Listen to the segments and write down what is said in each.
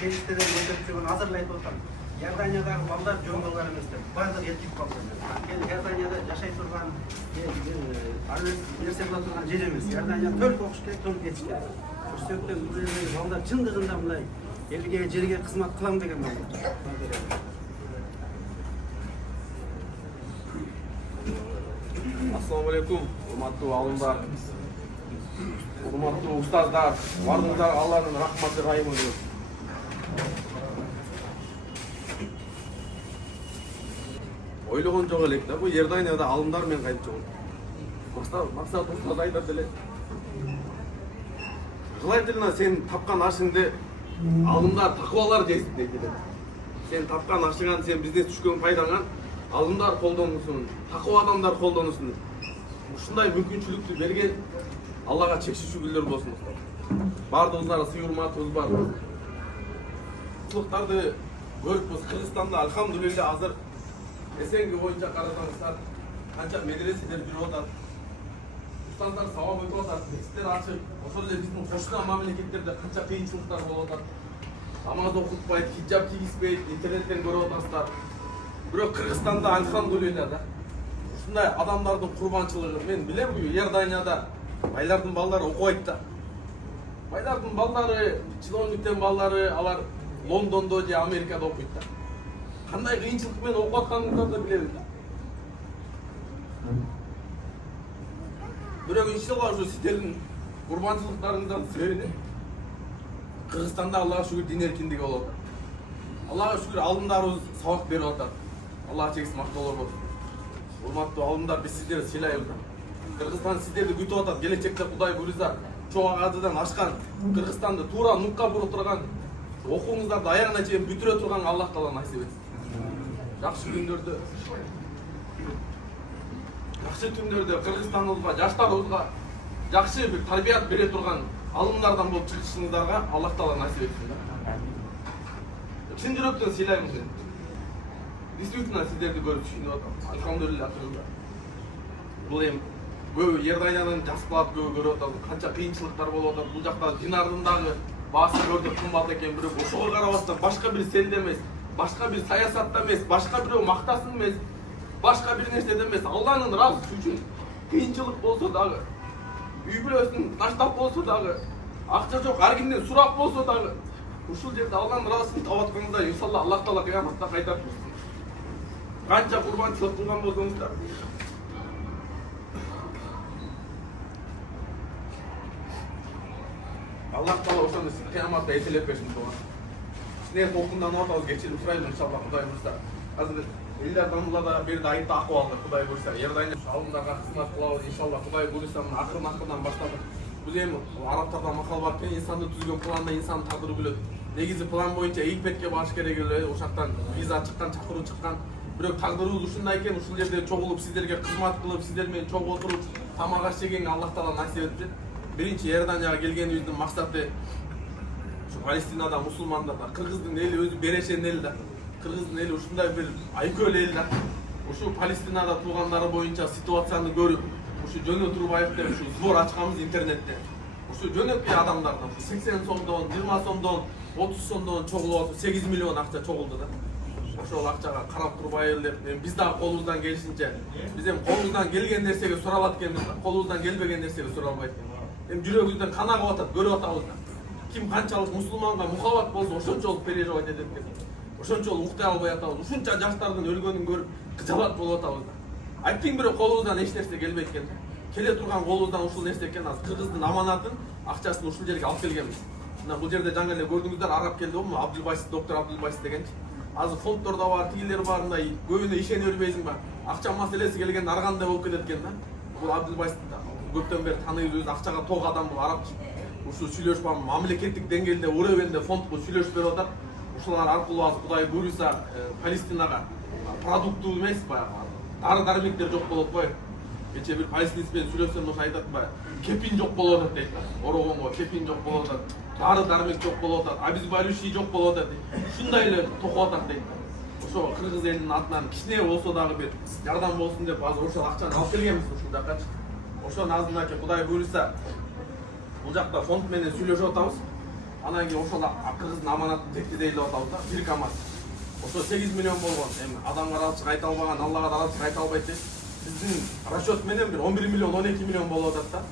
Şehitlerden götürüp hazırlayıp oturgan. Iordaniyadagi balдар жөн болгон эмес деп баардыгы эркип калды. Иорданияда жашай турган нерсе кыла турган жер эмес. Иордания төрт окуш керек, төрт кетиш керек. Ошол себептен бул жердеги балдар чындыгында мындай элге, жерге кызмат кылам деген балдар. Assalamu alaikum, урматтуу алымдар, урматтуу устаздар, бардыңыздар Алланын рахматы райымы болсун. Ойлогон жок элек да, бул Иорданияда алымдар менен кайтып жок. Максат устаз айтат эле. Желательно сен тапкан ашыңды алымдар, такыбалар жесин дейт эле. Сен тапкан ашыңан, сен бизнес түшкөн пайдаңан алымдар колдонусун, такыба адамдар колдонусун. Ушундай мүмкүнчүлүктү берген Аллага чексиз шүгүрлөр болсун. Бардыгыңыздарга сый урматыбыз бар. Чылыктарды көрүпбүз. Кыргызстанда алхамдулилля азыр эсенги боюнча карасаңыздар канча медреселер жүрүп атат. Устаздар сабак өтүп атат, тексттер ачып, ошол эле биздин кошуна мамлекеттерде канча кыйынчылыктар болуп атат. Намаз окутпайт, хиджаб кийгизбейт, интернеттен көрүп атасыздар. Бирок Кыргызстанда алхамдулилля да ушундай адамдардын курбанчылыгы мен билем, Иорданияда байлардын балдары окубайт да. Байлардын балдары, чиновниктен балдары алар Лондондо же Америкада окуйт да. Кандай кыйынчылык менен окуп атканыңыздарды билебиз да. Бирок иншалла ушу сиздердин курбанчылыктарыңыздан себеби Кыргызстанда Аллага шүгүр дин эркиндиги болуп атат. Аллага шүгүр алымдарыбыз сабак берип атат. Аллага чексиз мактоолор болсун. Урматтуу алымдар, биз сиздерди сыйлайбыз. Кыргызстан сиздерди күтүп атат. Келечекте Кудай буйрса, чоң агадыдан ашкан Кыргызстанды туура нукка бура турган, окууңуздарды аягына чейин бүтүрө турган Аллах Таала насип этсин. Жакшы күндөрдө, жакшы түндөрдө Кыргызстаныбызга, жаштарыбызга жакшы бир тарбият бере турган алымдардан болуп чыгышыңыздарга Аллах Таала насип этсин. Чын жүрөктөн сыйлайбыз. Действительно сиздерди көрүп түшүнүп атам. Алхамдулилля. Бул эми көбү Иорданиядан жаскылап көбү көрүп атат. Канча кыйынчылыктар болуп атат. Бул жакта динардын дагы баасы көрдүк кымбат экен, бирок ошого карабастан башка бир селде эмес, башка бир саясатта эмес, башка бирөө мактасын эмес, башка бир нерседе эмес, Алланын ыраазысы үчүн кыйынчылык болсо дагы, үй бүлөсүн таштап болсо дагы, акча жок ар кимден сурап болсо дагы, ушул жерде Алланын ыраазысын таап атканыңызда иншалла Аллах Таала кыяматта кайтарып берсин. Канча курбанчылык кылган болсоңуздар. Аллах Таала ошону кыяматта эселеп берсин туган. Сиздер толкундан атабыз кечирим сурайлы иншалла Кудай буйрса. Азыр элдер дамылада берди айтты акыбалды Кудай буйрса. Иордания алымдарга кызмат кылабыз иншалла Кудай буйрса. Акырын баштадык. Бул эми арабтарда макал бар экен, инсанды түзгөн планда инсандын тагдыры билет. Негизи план боюнча Египетке барыш керек эле, ошактан виза чыккан, чакыруу чыккан. Бирок тагдырыбыз ушундай экен, ушул жерде чогулуп сиздерге кызмат кылып, сиздер менен чогуу отуруп тамак аш жегенге Аллах Таала насип этти. Биринчи Иорданияга келгенибиздин максаты ушу Палестинада мусулмандарда, Кыргыздын эли өзү берешен эл да. Кыргыздын эли ушундай бир айкөл эл да. Ушу Палестинада туугандары боюнча ситуацияны көрүп, ушу жөнө турбайбыз деп ушу сбор ачканбыз интернетте. Ушу жөнөкөй адамдардан 80 сомдон, 20 сомдон, 30 сомдон чогулуп атып 8 миллион акча чогулду да. Ошол акчага карап турбайлы деп, биз дагы колубуздан келишинче, биз эми колубуздан келген нерсеге сурап аткенбиз да, колубуздан келбеген нерсеге сурабайт экен. Эми жүрөгүбүздөн кан агып атат, көрүп атабыз да. Ким канчалык мусулманга мухаббат болсо, ошончолук переживать этет экен. Ошончолук уктай албай атабыз. Ушунча жаштардын өлгөнүн көрүп кыжалат болуп атабыз да. Айттың бирок колубуздан эч нерсе келбейт экен. Келе турган колубуздан ушул нерсе экен, азыр Кыргыздын аманатын, акчасын ушул жерге алып келгенбиз. Мына бул жерде жаңы эле көрдүңүздөр, арап келди го, Абдулбасит, доктор Абдулбасит дегенчи. Азыр фонддордо бар, тигилер бар, мындай көбүнө ишене бербейсиң ба? Акча маселеси келгенде ар кандай болуп кетет экен да. Бул Абдулбасит көптөн бери тааныйбыз, өзү акчага ток адам бул арапчы. Ушу сүйлөшүп, мамлекеттик деңгээлде, уровенде фондго сүйлөшүп берип атат. ушулар аркылуу азыр Кудай буйруса Палестинага продуктуу эмес баягы дары дармектер жок болот го. Кече бир палестинец менен сүйлөшсөм ошо айтат баягы кепин жок болуп атат дейт. Орогонго кепин жок болуп атат, дары дармек жок болуп атат, обезболивающий жок болуп атат дейт. Ушундай эле токуп атат дейт. Ошо кыргыз элинин атынан кичине болсо дагы бир жардам болсун деп азыр ошол акчаны алып келгенбиз ушул жаккачы. Ошону азырынакы Кудай буйруса бул жакта фонд менен сүйлөшүп атабыз. Анан кийин ошол кыргыздын аманатын жеткизейли деп атабыз да. Бир КАМАЗ. Ошо 8 миллион болгон. Эми адамга аралчык айта албаган, Аллага да аралчык айта албайт дейт. Биздин расчет менен бир 11 миллион, 12 миллион болуп атат да.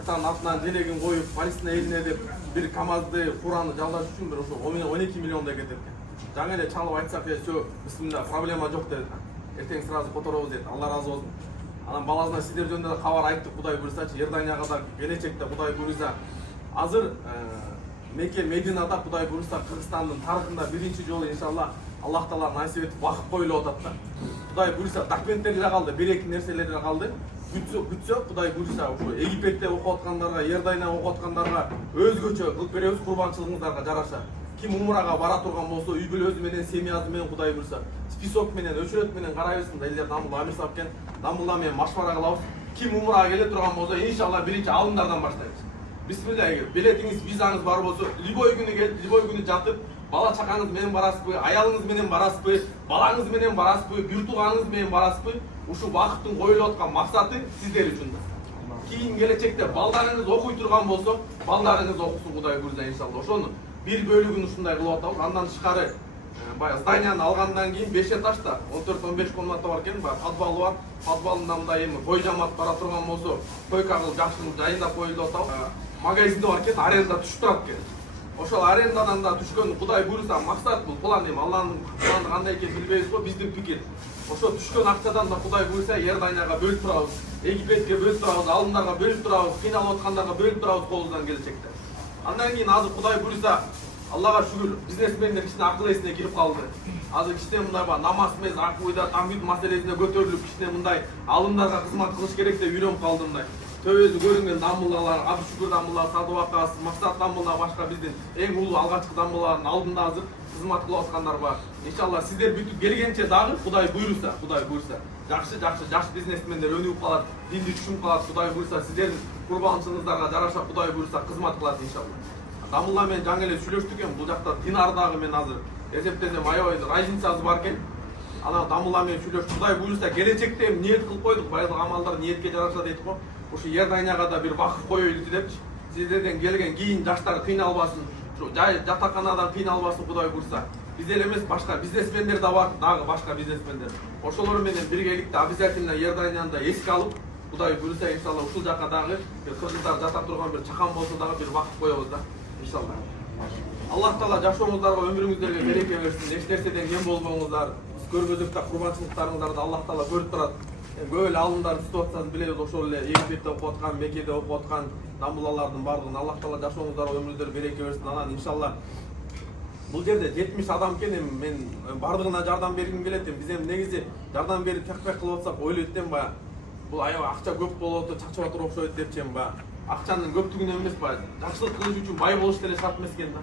Атанын артынан желегин коюп, Палестина элине деп бир КАМАЗды, фураны жалдаш үчүн бир ошо 12 миллиондай кетет экен. Жаңы эле чалып айтсак, всё, бисмилла, проблема жок деди. Эртең сразу которобуз дейт. Алла разы болсун. Анан баласына сиздер жөнүндө да кабар айттык, Кудай буйрсачы, Иорданияга да келечекте Кудай буйрса. Азыр Мекке Мединада Кудай буйрса Кыргызстандын тарыхында биринчи жолу иншалла Аллах Таала насип этип вакыт коюлуп атат да. Кудай буйрса документтер эле калды, бир-эки нерселер эле калды. Бүтсө Кудай буйрса ушу Египетте окуп аткандарга, Иорданияда окуп аткандарга өзгөчө кылып беребиз курбанчылыгыңыздарга жараша. Ким умрага бара турган болсо, үй бүлөсү менен, семьясы менен Кудай буйрса список менен, өчүрөт менен карайбыз да. Элдер Дамулла Амир сап экен. Дамулла менен машвара кылабыз. Ким умрага келе турган болсо, иншалла биринчи алымдардан баштайбыз. Бисмилла, эгер билетиңиз, визаңыз бар болсо, любой күнү келип, любой күнү жатып, бала чакаңыз менен барасызбы, аялыңыз менен барасызбы, балаңыз менен барасызбы, бир тууганыңыз менен барасызбы, ушу вакыттын коюлуп аткан максаты сиздер үчүн да. Кийин келечекте балдарыңыз окуй турган болсо, балдарыңыз окусун Кудай буйрса иншалла. Ошону бир бөлүгүн ушундай кылып атабыз. Андан тышкары баягы зданияны алгандан кийин 5 этажда 14-15 комната бар экен, баягы подвалы бар. Подвалында мындай эми кой жамаат бара турган болсо, койка кылып жакшы жайындап коюлуп атабыз. Магазинде бар экен, аренда түшүп турат экен. Ошол арендадан да түшкөн Кудай буйрса максат бул план эми Алланын планы кандай экенин билбейбиз го, биздин пикир. Ошо түшкөн акчадан да Кудай буйрса Иорданияга бөлүп турабыз, Египетке бөлүп турабыз, алымдарга бөлүп турабыз, кыйналып аткандарга бөлүп турабыз колубуздан келечекте. Андан кийин азыр Кудай буйрса Аллага шүгүр, бизнесмендер кичине акыл эсине кирип калды. Азыр кичине мындай ба намаз эмес, акыйда, тамбит маселесине көтөрүлүп, кичине мындай алымдарга кызмат кылыш керек деп үйрөнүп калды мындай. Төбөсү көрүнгөн дамуллалар, Абдышүкүр дамулла, Садыбакас, Максат дамулла башка биздин эң улуу алгачкы дамуллардын алдында азыр кызмат кылып аткандар бар. Иншалла сиздер бүтүп келгенче дагы Кудай буйрса, жаш бизнесмендер өнүгүп калат, динди түшүнүп калат, Кудай буйрса сиздердин курбанчылыгыңыздарга жараша Кудай буйрса кызмат кылат иншалла. Дамулла менен жаңы эле сүйлөштүк эми, бул жакта динардагы мен азыр эсептесем аябай разницасы бар экен. Анан Дамулла менен сүйлөшүп, Кудай буйрса келечекте ниет кылып койдук, баардык амалдар ниетке жараша дейт го. Ушу Иорданияга да бир вакыф коёйлу депчи. Сиздерден келген кийин жаштар кыйналбасын, ушу жатаканадан кыйналбасын Кудай буйрса. Биз эле эмес, башка бизнесмендер да бар, дагы башка бизнесмендер. Ошолор менен биргеликте обязательно Иорданияны да эске алып, Кудай буйрса иншалла ушул жака дагы кыргыздар жата турган бир чакан болсо дагы бир вакыф коебуз да. Иншалла. Аллах Таала жашооңуздарга, өмүрүңүздөргө береке берсин. Эч нерседен кем болбоңуздар. Көргөзөктө курбанчылыктарыңыздарды Аллах Таала көрүп турат. Көп эле алымдарды түзүп атсаңыз билебиз, ошол эле Египетте окуп аткан, Меккеде окуп аткан дамуллалардын бардыгын Аллах Таала жашооңуздарга, өмүрүңүздөргө береке берсин. Анан иншалла бул жерде 70 адам экен, эми мен бардыгына жардам бергим келет. Биз эми негизи жардам берип такпай кылып атсак ойлойт экен баягы. Бул аябай акча көп болот, чачып атыр окшойт депчи эми баягы. Акчанын көптүгүнөн эмес, баягы жакшылык кылыш үчүн бай болуш деле шарт эмес экен да.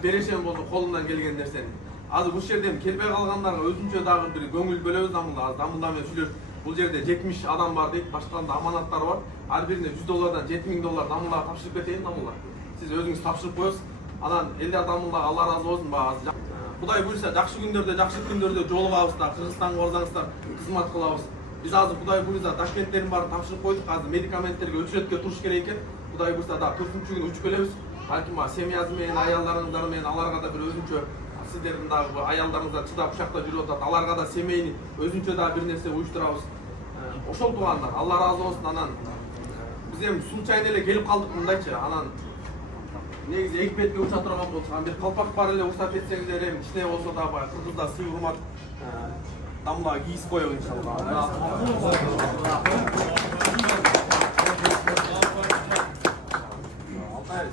Берешем болду колумдан келген нерсени. Азыр бул жерден келбей калгандарга өзүнчө дагы бир көңүл бөлөбүз. Дамулла менен сүйлөшүп, бул жерде 70 адам бар дейт, башкаларында аманаттар бар. Ар бирине $100 $7000 Дамуллага тапшырып кетейин Дамулла. Сиз өзүңүз тапшырып коесуз. Анан элдер Дамуллага Алла разы болсун, баягы Кудай буйрса жакшы күндөрдө, жакшы күндөрдө жолугабыз да, Кыргызстанга барсаңыздар кызмат кылабыз. Биз азыр Кудай буйрса документтерин баарын тапшырып койдук. Азыр медикаменттерге өчүрөткө туруш керек экен. Кудай буйрса да 4-чү күнү учуп келебиз. Балким семьясы менен, аялдарыңыздар менен аларга да бир өзүнчө, сиздердин дагы аялдарыңыздар чыдап ушакта жүрүп атат. Аларга да семейный өзүнчө да бир нерсе уюштурабыз. Ошол туугандар, Алла разы болсун. Анан биз эми случайно эле келип калдык мындайчы. Анан негизи Египетке уча турган болчу. Бир калпак бар эле уруксат этсеңиздер, эми кичине болсо да баягы кыргызда сый урмат Дамуллага кийип коебуз иншалла.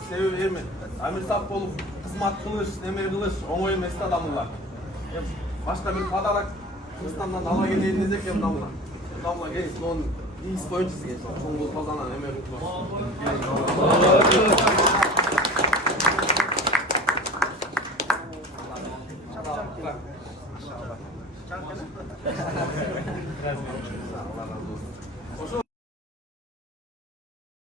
Себеби эми Амир сап болуп кызмат кылыш, неме кылыш оңой эмес да Дамулла. Башка бир подарок Кыргызстандан ала келейин десек эми Дамулла. Дамулла келсин, onu кийип коюнчу сизге. Чоң болуп калганан эме кылып. Çarkını. Allah razı olsun. Ошо